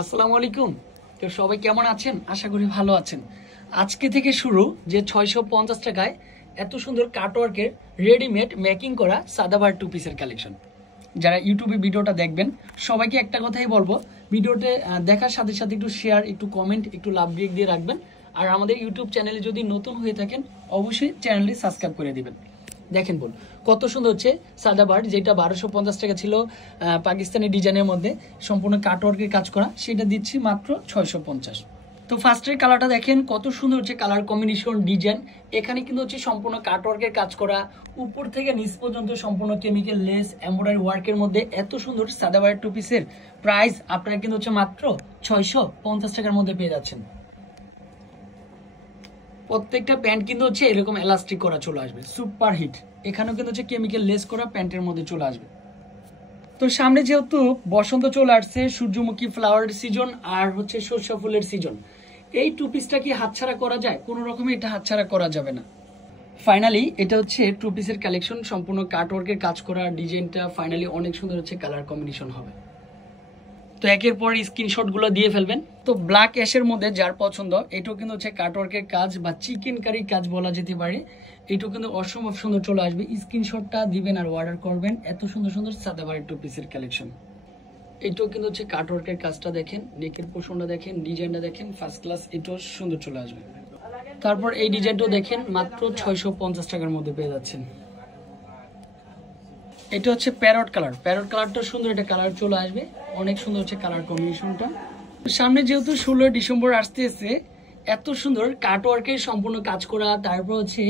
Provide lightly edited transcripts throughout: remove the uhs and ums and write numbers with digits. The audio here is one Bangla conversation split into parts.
আসসালামু আলাইকুম। তো সবাই কেমন আছেন? আশা করি ভালো আছেন। আজকে থেকে শুরু যে 650 টাকায় এত সুন্দর কাটওয়ার্কের রেডিমেড মেকিং করা সাদাবাহার টু পিসের কালেকশন। যারা ইউটিউবে ভিডিওটা দেখবেন সবাইকে একটা কথাই বলবো, ভিডিওতে দেখার সাথে সাথে একটু শেয়ার, একটু কমেন্ট, একটু লাভ ব্রেক দিয়ে রাখবেন। আর আমাদের ইউটিউব চ্যানেলে যদি নতুন হয়ে থাকেন অবশ্যই চ্যানেলটি সাবস্ক্রাইব করে দিবেন। দেখেন বল কত সুন্দর হচ্ছে সাদাবাহার, যেটা 1250 টাকা ছিল পাকিস্তানি ডিজাইনের মধ্যে সম্পূর্ণ কাটওয়ার্কের কাজ করা, সেটা দিচ্ছি মাত্র 650। তো ফার্স্টের কালারটা দেখেন কত সুন্দর হচ্ছে কালার কম্বিনেশন ডিজাইন। এখানে কিন্তু হচ্ছে সম্পূর্ণ কাটওয়ার্কের কাজ করা, উপর থেকে নিচ পর্যন্ত সম্পূর্ণ কেমিক্যাল লেস এমব্রয়ডারি ওয়ার্কের মধ্যে এত সুন্দর সাদাবাহার টু পিসের প্রাইস আপনারা কিন্তু হচ্ছে মাত্র 650 টাকার মধ্যে পেয়ে যাচ্ছেন। প্রত্যেকটা প্যান্ট কিন্তু হচ্ছে এরকম এলাস্টিক করা চলে আসবে, সুপার হিট। এখানেও কিন্তু হচ্ছে কেমিক্যাল লেস করা প্যান্টের মধ্যে চলে আসবে। তো সামনে যেহেতু বসন্ত চলে আসছে, সূর্যমুখী ফ্লাওয়ার সিজন আর হচ্ছে সর্ষে ফুলের সিজন, এই টু পিসটা কি হাতছাড়া করা যায়? কোনো রকমে এটা হাতছাড়া করা যাবে না। ফাইনালি এটা হচ্ছে টু পিসের কালেকশন, সম্পূর্ণ কাটওয়ার্কের কাজ করা ডিজাইনটা ফাইনালি অনেক সুন্দর হচ্ছে, কালার কম্বিনেশন হবে। তো একের পর স্ক্রিনশটগুলো দিয়ে ফেলবেন। তো ব্ল্যাক অ্যাশের মধ্যে যার পছন্দ, এটাও কিন্তু হচ্ছে কাটওয়ার্কের কাজ বা চিকেন কারি কাজ বলা যেতে পারে। এটাও কিন্তু অসম্ভব সুন্দর চলে আসবে, স্ক্রিনশটটা দিবেন আর অর্ডার করবেন। এত সুন্দর সুন্দর সাদাবাহার টু পিসের কালেকশন। এটাও কিন্তু হচ্ছে কাটওয়ার্কের কাজটা দেখেন, নেকের পোর্শনটা দেখেন, ডিজাইনটা দেখেন, ফার্স্ট ক্লাস। এটাও সুন্দর চলে আসবে। তারপর এই ডিজাইনটাও দেখেন, মাত্র 650 টাকার মধ্যে পেয়ে যাচ্ছেন। এটা হচ্ছে প্যারট কালার, প্যারট কালারটা সুন্দর একটা কালার চলে আসবে, অনেক সুন্দর হচ্ছে কালার কম্বিনেশনটা। সামনে যেহেতু 16 ডিসেম্বর আসতেছে, এত সুন্দর কাটওয়ার্কের সম্পূর্ণ কাজ করা, তারপর হচ্ছে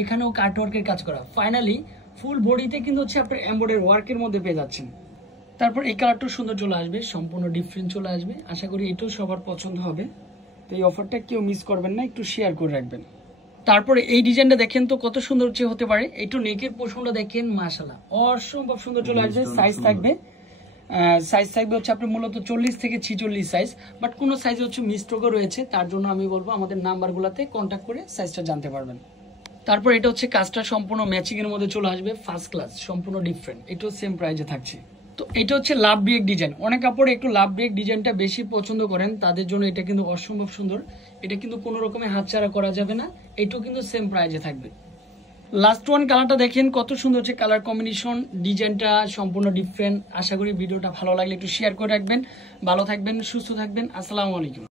এখানেও কাটওয়ার্কের কাজ করা, ফাইনালি ফুল বডিতে কিন্তু হচ্ছে আপনার এমব্রয়ডারি ওয়ার্কের মধ্যে পেয়ে যাচ্ছেন। তারপর এই কালারটাও সুন্দর চলে আসবে, সম্পূর্ণ ডিফারেন্ট চলে আসবে। আশা করি এটাও সবার পছন্দ হবে। তো এই অফারটা কেউ মিস করবেন না, একটু শেয়ার করে রাখবেন। তারপরে এই ডিজাইনটা দেখেন তো কত সুন্দর হতে পারে। একটু নেকের পোর্শনটা দেখেন, মাশাআল্লাহ অসম্ভব সুন্দর চলে আসবে। সাইজ থাকবে হচ্ছে আপনার মূলত 40 থেকে 46 সাইজ, বাট কোনো সাইজে হচ্ছে মিস্টেকও রয়েছে। তার জন্য আমি বলবো আমাদের নাম্বারগুলোতে কন্ট্যাক্ট করে সাইজটা জানতে পারবেন। তারপর এটা হচ্ছে কাজটা সম্পূর্ণ ম্যাচিং এর মধ্যে চলে আসবে, ফার্স্ট ক্লাস, সম্পূর্ণ ডিফারেন্ট। এটাও সেম প্রাইজে থাকছে। তো এটা হচ্ছে লাভ ব্রেক ডিজাইন। অনেক কাপড়ে একটু লাভ ব্রেক ডিজাইনটা বেশি পছন্দ করেন, তাদের জন্য এটা কিন্তু অসম্ভব সুন্দর। এটা কিন্তু কোনো রকমের হাতছাড়া করা যাবে না। এটাও কিন্তু সেম প্রাইজে থাকবে। লাস্ট ওয়ান কালারটা দেখেন কত সুন্দর হচ্ছে কালার কম্বিনেশন, ডিজাইনটা সম্পূর্ণ ডিফারেন্ট। আশা করি ভিডিওটা ভালো লাগলে একটু শেয়ার করে রাখবেন। ভালো থাকবেন, সুস্থ থাকবেন। আসসালামু আলাইকুম।